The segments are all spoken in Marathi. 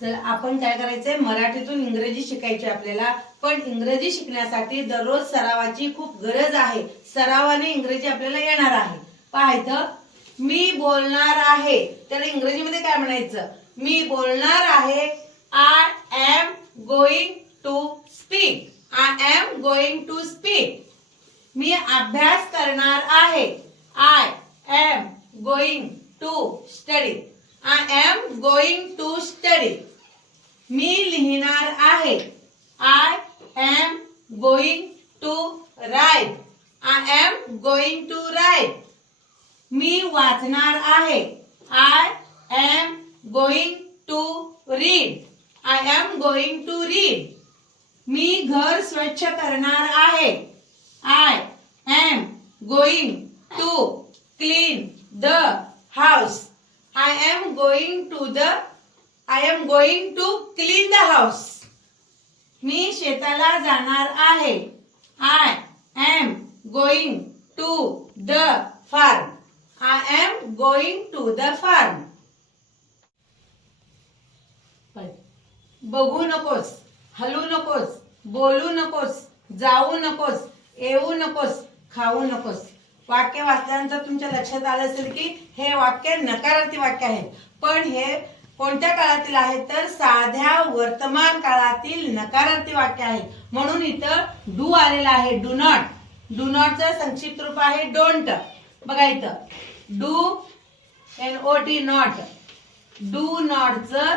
तर आपण काय करायचंय? मराठीतून इंग्रजी शिकायची आपल्याला. पण इंग्रजी शिकण्यासाठी दररोज सरावाची खूप गरज आहे. सरावाने इंग्रजी आपल्याला येणार आहे. पाहायचं मी बोलणार आहे. त्याला इंग्रजीमध्ये काय म्हणायचं? मी बोलणार आहे. I am going to speak I am going to speak मी अभ्यास करणार आहे. I am going to study I am going to study मी लिहिणार आहे. I am going to write I am going to write मी वाचणार आहे. I am going to read I am going to read मी घर स्वच्छ करणार आहे. I am going to clean the house I am going to the I am going to clean the house मी शेताला जाणार आहे. I am going to the farm I am going to the farm बघू नकोस हलू नकोस बोलू नकोस जाऊ नकोस येऊ नकोस खाऊ नकोस. वाक्य वाचल्यानंतर तुमच्या लक्षात आलं असेल की हे वाक्य नकारार्थी वाक्य आहे. पण हे कोणत्या काळातील आहे? तर साध्या वर्तमान काळातील नकारार्थी वाक्य आहे. म्हणून इथं डू आलेला आहे. डू नॉट डू नॉटचं संक्षिप्त रूप आहे. डोंट बघा इथं. Do N O T not do नॉटचं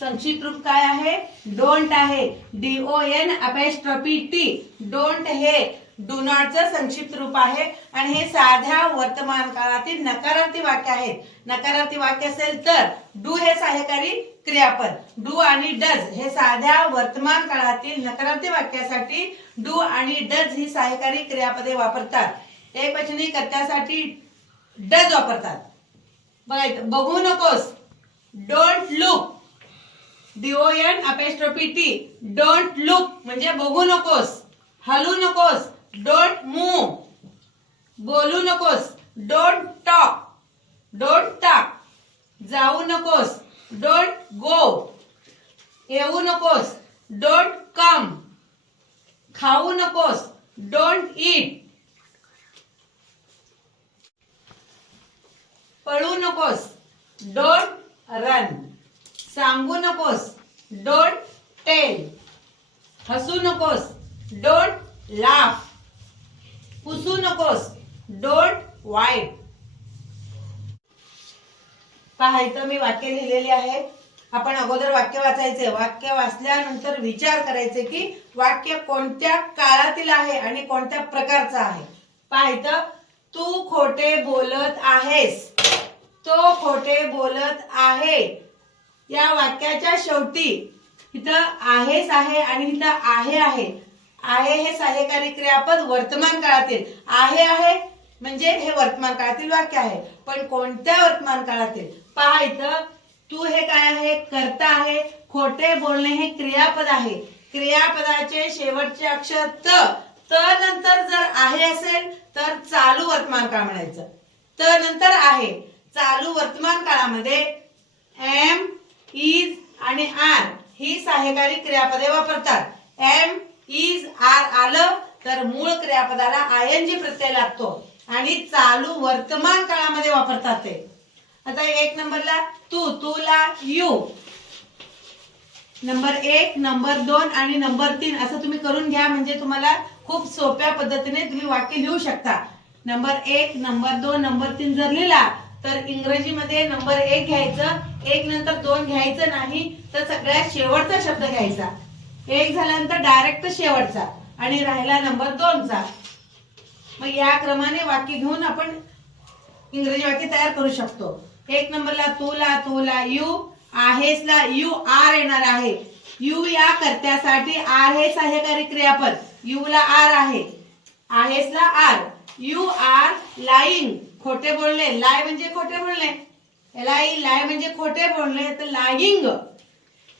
संक्षिप्त रूप काय आहे? डोंट आहे. D O N apostrophe T don't हे डू नॉटचं संक्षिप्त रूप आहे. आणि हे साध्या वर्तमान काळातील नकारार्थी वाक्य आहेत. नकारार्थी वाक्य असेल तर डू हे सहाय्यकारी क्रियापद. डू आणि डज हे साध्या वर्तमान काळातील नकारार्थी वाक्यासाठी डू आणि डज ही सहाय्यकारी क्रियापदे वापरतात. एक वचनी कर्त्यासाठी डज वापरतात. बघा बघू नकोस. Don't look D O N apostrophe T don't look म्हणजे बघू नकोस. हलू नकोस. डोंट मूव बोलू नकोस. डोंट टॉक डोंट टाक जाऊ नकोस. डोंट गो येऊ नकोस. डोंट कम खाऊ नकोस. डोंट ईट पळू नकोस. डोंट रन सांगू नकोस. डोंट टेल हसू नकोस. डोंट लाफ पुसू नकोस. डोंट वाईट पाहायचं मी वाक्य लिहिलेली आहे. आपण अगोदर वाक्य वाचायचे. वाक्य वाचल्यानंतर विचार करायचे की वाक्य कोणत्या काळातील आहे आणि कोणत्या प्रकारचं आहे. पाहायचं तू खोटे बोलत आहेस. तो खोटे बोलत आहे. या वाक्याच्या शेवटी इथं आहेस आहे आणि इथं आहे आहे. आहे हे सहाय्यकारी क्रियापद वर्तमान काळातील. आहे आहे म्हणजे हे वर्तमान काळातील वाक्य आहे. पण कोणत्या वर्तमान काळातील? पहा इथं तू हे काय आहे? करता आहे. खोटे बोलणे हे क्रियापद आहे. क्रियापदाचे शेवटचे अक्षर त. त नंतर जर आहे असेल तर चालू वर्तमान काळ म्हणायचं. त नंतर आहे. चालू वर्तमान काळामध्ये एम इज आणि आर ही सहाय्यकारी क्रियापदे वापरतात. एम इज आर आलं तर मूळ क्रियापदाला आय एन जी प्रत्यय लागतो. आणि चालू वर्तमान काळामध्ये वापरतात ते. आता एक नंबरला तू तुला यू नंबर एक नंबर दोन आणि नंबर तीन असं तुम्ही करून घ्या म्हणजे तुम्हाला खूप सोप्या पद्धतीने तुम्ही वाक्य लिहू शकता. नंबर एक नंबर दोन नंबर तीन जर लिहिला तर इंग्रजीमध्ये नंबर एक घ्यायचं एक नंतर दोन घ्यायचं नाही तर सगळ्यात शेवटचा शब्द घ्यायचा. एक झाल्यानंतर डायरेक्ट शेवटचा आणि राहिला नंबर दोनचा. मग या क्रमाने वाक्य घेऊन आपण इंग्रजी वाक्य तयार करू शकतो. एक नंबरला तुला तुला यू आहेसला यू आर येणार आहे. यू या कर्त्यासाठी आर हे सहाय्यकारी क्रियापद. यू ला आर आहे. आहेसला आर. यू आर लाईंग खोटे बोलले लाय म्हणजे खोटे बोलणे. लाई लाय म्हणजे खोटे बोलणे. तर lying.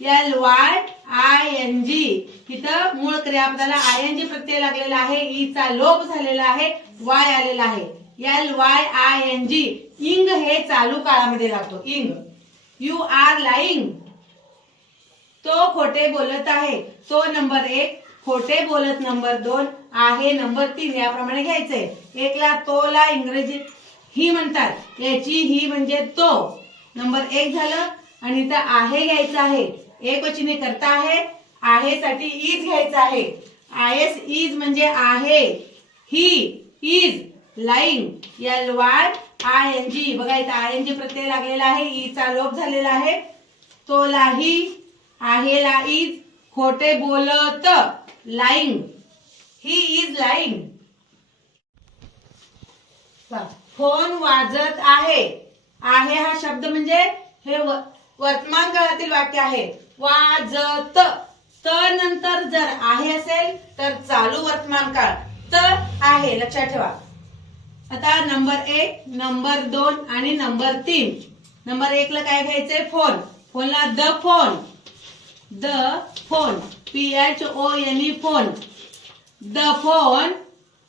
L Y I N G इथं मूळ क्रियापदाला आय एन जी प्रत्यय लागलेला आहे. E ईचा लोप झालेला आहे. वाय आलेला आहे. L Y I N G ing हे चालू काळामध्ये लागतो. इंग. यू आर लाईंग तो खोटे बोलत आहे. तो नंबर एक. खोटे बोलत नंबर दोन आहे नंबर तीन. याप्रमाणे घ्यायचंय. एकला तोला इंग्रजी ही म्हणतात. याची ही म्हणजे तो. नंबर एक झालं आणि इथं आहे घ्यायचं आहे. एक वचने करता आहे. आहे साठी इज घ्यायचं आहे. आय एस इज म्हणजे आहे. He is lying L Y I N G बघा इथं आय एन जी प्रत्यय लागलेला आहे. E ईचा लोप झालेला आहे. तो लाही आहे ला इज खोटे बोलत. Lying he is lying phone वाजत आहे. आहे हा शब्द म्हणजे हे व- वर्तमान काळातील वाक्य आहे. वाजत. त नंतर जर आहे असेल तर चालू वर्तमान काळ. त आहे लक्षात ठेवा. आता नंबर एक नंबर दोन आणि नंबर तीन. नंबर एक ला काय घ्यायचंय? फोन. फोनला the phone. The phone. P H O N E phone. The phone.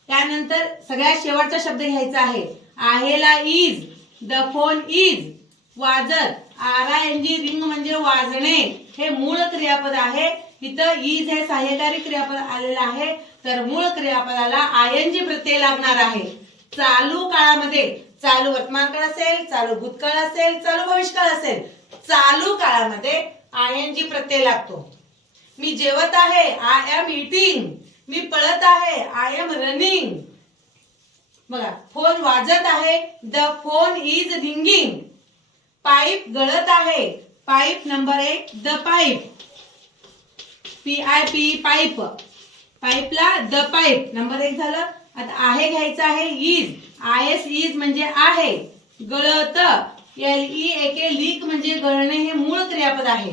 त्यानंतर सगळ्यात शेवटचा शब्द घ्यायचा आहे. आहेला इज द फोन इज वाजत. R I N G ring म्हणजे वाजणे. हे मूळ क्रियापद आहे. इथं इज हे सहाय्यकारी क्रियापद आलेलं आहे. तर मूळ क्रियापदाला आय एन जी प्रत्यय लागणार आहे. चालू काळामध्ये चालू वर्तमान काळ असेल चालू भूतकाळ असेल चालू भविष्यकाळ असेल चालू काळामध्ये आय एन जी प्रत्यय लागतो. मी जेवत आहे आय एम इटिंग मी पळत आहे आय एम रनिंग बघा फोन वाजत आहे. The phone is ringing pipe गळत आहे. पाईप नंबर एक the pipe. P I P pipe. पाईपला the pipe number एक झालं. आता आहे घ्यायचं आहे इज आय एस इज म्हणजे आहे. गळत. एल ई एके लीक म्हणजे गळणे हे मूळ क्रियापद आहे.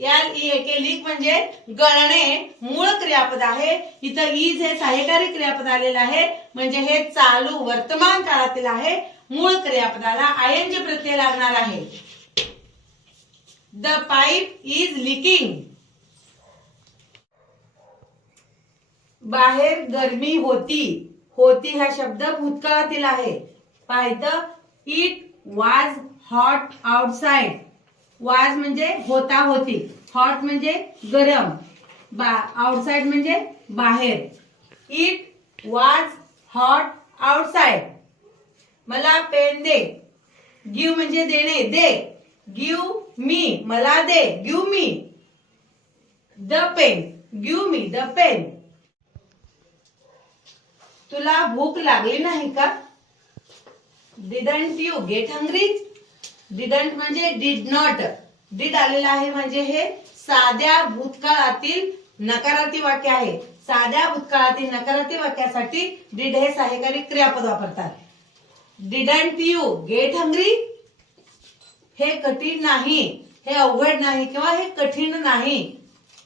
एल ई एके लीक म्हणजे गळणे मूळ क्रियापद आहे. इथं इज हे सहाय्यकारी क्रियापद आलेलं आहे. म्हणजे हे चालू वर्तमान काळातील आहे. मूळ क्रियापदाला आय जे प्रत्यय लागणार आहे. द पाईप इज लिकिंग बाहेर गरमी होती. होती हा शब्द भूतकाळातील आहे. पाहिलं it was hot outside was म्हणजे होता होती. हॉट म्हणजे गरम. बा आउटसाइड म्हणजे बाहेर. इट वाज हॉट आउटसाइड मला पेन दे. गिव म्हणजे देणे दे. गिव मी मला दे. Give me the pen give me the pen तुला भूक लागली नाही का? Didn't you get hungry didn't म्हणजे डिड नॉट डिड आलेलं आहे म्हणजे हे साध्या भूतकाळातील नकारार्थी वाक्य आहे. साध्या भूतकाळातील नकारार्थी वाक्यासाठी डिड हे सहाय्यकारी क्रियापद वापरतात. Didn't you. गेट हंग्री हे कठीण नाही. हे अवघड नाही किंवा हे कठीण नाही.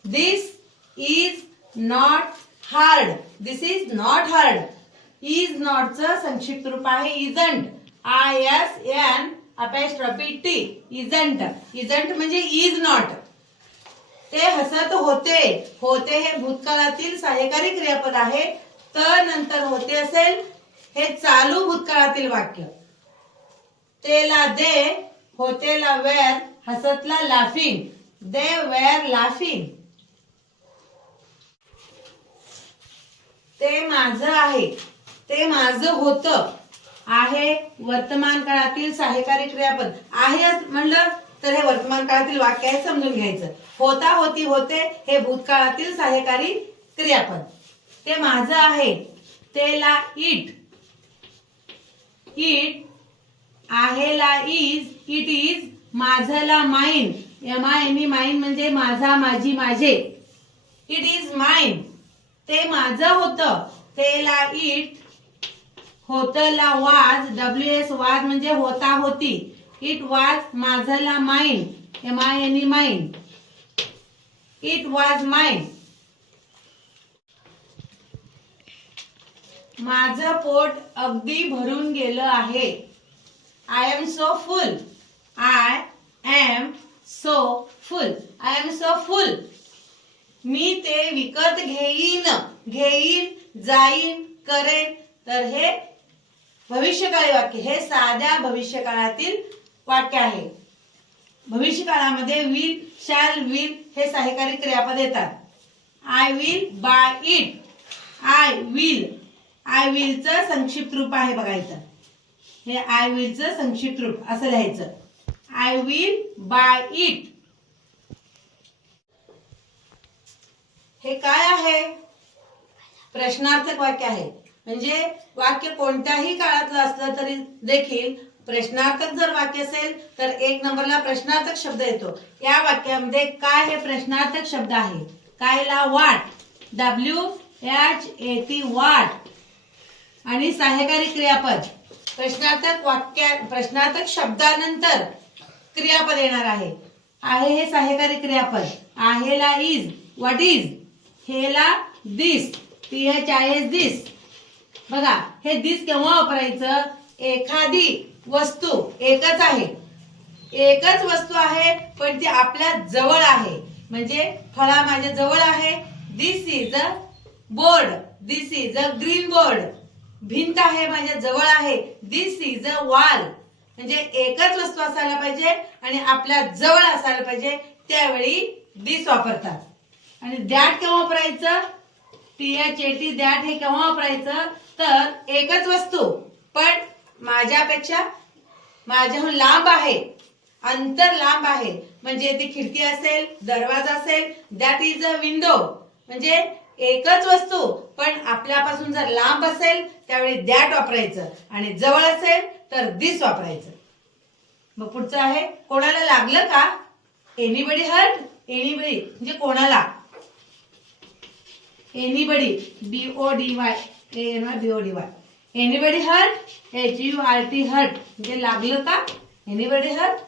This is not hard this is not hard is नॉटचं संक्षिप्त रूप आहे. Isn't I S N apostrophe T isn't isn't म्हणजे इज नॉट ते हसत होते. होते हे भूतकाळातील सहाय्यकारी क्रियापद आहे. तर नंतर होते असेल हे चालू भूतकाळातील वाक्य. तेला दे होतेला वेअर हसतला लाफिंग. They were laughing. ते माझं आहे. ते माझं होतं. आहे वर्तमान काळातील सहाय्यकारी क्रियापद. आहे म्हणलं तर हे वर्तमान काळातील वाक्य आहे समजून घ्यायचं. होता होती होते हे भूतकाळातील सहाय्यकारी क्रियापद. ते माझं आहे. तेला इट इट आहेला is it is माझला mine M I M mine म्हणजे माझा माझी माझे. इट इज माइन ते माझं होतं. तेला इट होतला वाज डब्ल्यू एस वाज म्हणजे होता होती. It was माझला mine M I N E mine it was mine माझं पोट अगदी भरून गेलं आहे. I am so full I am so full I am so full मी ते विकत घेईन घेईन जाईन करेन. तर हे भविष्यकाळी वाक्य हे साध्या भविष्यकाळातील वाक्य आहे. भविष्यकाळामध्ये विल शाल विल हे सहाय्यकारी क्रियापद येतात. I will buy it I will I विलचं संक्षिप्त रूप आहे बघायचं हे आय विलचं संक्षिप्त रूप असं लिहायचं. आय विल बाय इट हे काय आहे? प्रश्नार्थक वाक्य आहे. म्हणजे वाक्य कोणत्याही काळातलं असलं तरी देखील प्रश्नार्थक जर वाक्य असेल तर एक नंबरला प्रश्नार्थक शब्द येतो. या वाक्यामध्ये काय हे प्रश्नार्थक शब्द आहे? कायला वाट? W H A T what. आणि सहाय्यकारी क्रियापद. प्रश्नार्थक वाक्या प्रश्नार्थक शब्दानंतर क्रियापद येणार आहे. आहे हे सहाय्यकारी क्रियापद. आहेला इज व्हॉट इज हेला दिस ती एच आय एस दिस बघा हे दिस केव्हा वापरायचं? एखादी वस्तू एकच आहे. एकच वस्तू आहे पण ती आपल्या जवळ आहे. म्हणजे फळा माझ्या जवळ आहे. This is a board this is a green board भिंत आहे माझ्या जवळ आहे. दिस इज अ वॉल म्हणजे एकच वस्तू असायला पाहिजे आणि आपल्या जवळ असायला पाहिजे. त्यावेळी दिस वापरतात. आणि दॅट केव्हा वापरायचं? T H A T that हे केव्हा वापरायचं? तर एकच वस्तू. पण माझ्यापेक्षा माझ्याहून लांब आहे. अंतर लांब आहे. म्हणजे ती खिडकी असेल दरवाजा असेल दॅट इज अ विंडो म्हणजे एकच वस्तू पण आपल्यापासून जर लांब असेल त्यावेळी दॅट वापरायचं. आणि जवळ असेल तर दिस वापरायचं. मग पुढचं आहे कोणाला लागलं का? एनीबडी हर्ट एनीबडी म्हणजे कोणाला? Anybody B O D Y A N Y B O D Y anybody hurt H U R T hurt म्हणजे लागलं का? Anybody hurt